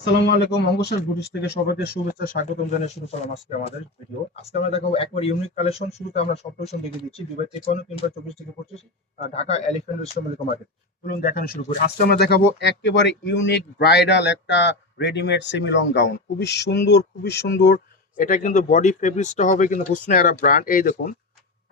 আসসালামু আলাইকুম, অঙ্কুশের বুটিক থেকে সবাইকে শুভেচ্ছা স্বাগতম জানিয়ে শুরু করলাম আজকে আমাদের ভিডিও। আজকে আমরা দেখাবো একবার ইউনিক কালেকশন। শুরুতে আমরা সব কালেকশন দেখে দিচ্ছি 2053, 3/24 থেকে 25, Dhaka elephant road Mallika market. চলুন দেখানো শুরু করি। আজকে আমরা দেখাবো একেবারে ইউনিক ব্রাইডাল একটা রেডিমেড সেমি লং গাউন, খুবই সুন্দর খুবই সুন্দর। এটা কিন্তু বডি ফেব্রিক্সটা হবে কিন্তু হুসনে আরা ব্র্যান্ড, এই দেখুন।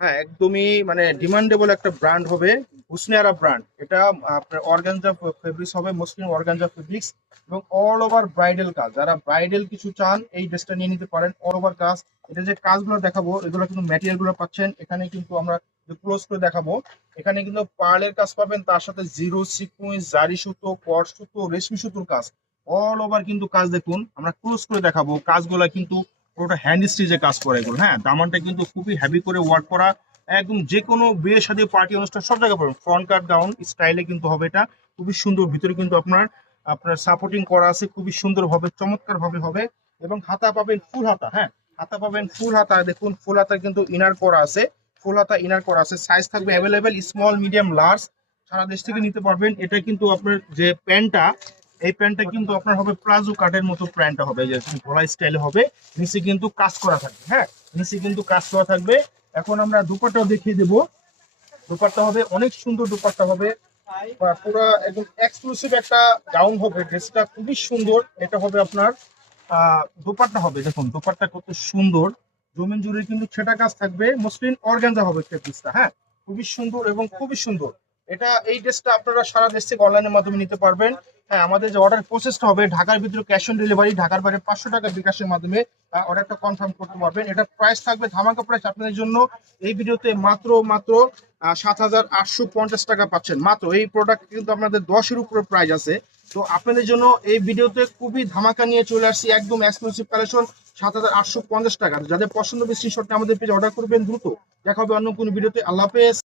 হ্যাঁ, একদমই মানে ডিমান্ডেবল একটা ব্র্যান্ড হবে হুসনে আরা ব্র্যান্ড। এটা আপনার অর্গানজা ফেব্রিক্স হবে, মসলিন অর্গানজা ফেব্রিক্স, এবং অল ওভার ব্রাইডাল কাজ। যারা ব্রাইডাল কিছু চান এই ড্রেসটা নিয়ে নিতে পারেন, অল ওভার কাজ। এটা যে কাজগুলো দেখাবো এগুলো কিন্তু ম্যাটেরিয়াল গুলো পাচ্ছেন এখানে, কিন্তু আমরা ক্লোজ করে দেখাবো। এখানে কিন্তু পার্লের কাজ পাবেন, তার সাথে জিরো সিকুয়েন্স, জারি সুতো, কট সুতো, রেশমি সুতোর কাজ, অল ওভার কিন্তু কাজ। দেখুন আমরা ক্লোজ করে দেখাবো কাজগুলো, কিন্তু পুরোটা হ্যান্ড স্টিচে কাজ করা এগুলো। হ্যাঁ, দামানটা কিন্তু খুবই হেভি করে ওয়ার্ক করা, একদম যে কোনো বিয়ে শাদী পার্টি অনুষ্ঠান সব জায়গায় পাবেন। ফ্রন্ট কাট গাউন স্টাইলে কিন্তু হবে এটা, খুবই সুন্দর। ভিতরে কিন্তু আপনার আপনার সাপোর্টিং করা আছে, খুবই সুন্দর ভাবে চমৎকার ভাবে হবে। এবং হাতা পাবেন ফুল হাতা। হ্যাঁ, হাতা পাবেন ফুল হাতা। দেখুন ফুল হাতা কিন্তু ইনার করা আছে, ফুল হাতা ইনার করা আছে। সাইজ থাকবে অ্যাভেলেবেল, স্মল, মিডিয়াম, লার্জ, সারা দেশ থেকে নিতে পারবেন। এটা কিন্তু আপনার যে প্যান্টটা, এই প্যান্টটা কিন্তু আপনার হবে প্লাজো কাটের মতো প্যান্টটা হবে, যে গলা স্টাইলে হবে। নিচে কিন্তু কাজ করা থাকবে। হ্যাঁ, নিচে কিন্তু কাজ করা থাকবে। এখন আমরা দুপাট্টাও দেখিয়ে দেবো। দুপাট্টা হবে অনেক সুন্দর, দুপাট্টা হবে পুরো একদম এক্সক্লুসিভ একটা গাউন হবে। ড্রেসটা খুবই সুন্দর। এটা হবে আপনার দোপাট্টা হবে, দেখুন দোপাট্টা কত সুন্দর। জমিন জুড়ে কিন্তু ছেটা কাজ থাকবে, মসলিন অর্গানজা হবে ফেব্রিক্সটা। হ্যাঁ, খুবই সুন্দর এবং খুবই সুন্দর। এটা এই ড্রেসটা আপনারা সারা দেশ থেকে অনলাইনের মাধ্যমে নিতে পারবেন। হ্যাঁ, আমাদের যে অর্ডার প্রসেসটা হবে, ঢাকার ভিতরে ক্যাশ অন ডেলিভারি, ঢাকার বাইরে 500 টাকা বিকাশের মাধ্যমে অর্ডারটা কনফার্ম করতে পারবেন। এটা প্রাইস থাকবে ধামাকা প্রাইস আপনাদের জন্য এই ভিডিওতে, মাত্র মাত্র 7,850 টাকা পাচ্ছেন মাত্র। এই প্রোডাক্ট কিন্তু আপনাদের 10-এর উপরে প্রাইস আছে। তো আপনাদের জন্য এই ভিডিওতে খুবই ধামাকা নিয়ে চলে আসছি, একদম এক্সক্লুসিভ কালেকশন 7,850 টাকা। যাদের পছন্দ বেশি শর্টে আমাদের পেজে অর্ডার করবেন দ্রুত। দেখা হবে অন্য কোনো ভিডিওতে। আল্লাহ হাফেজ।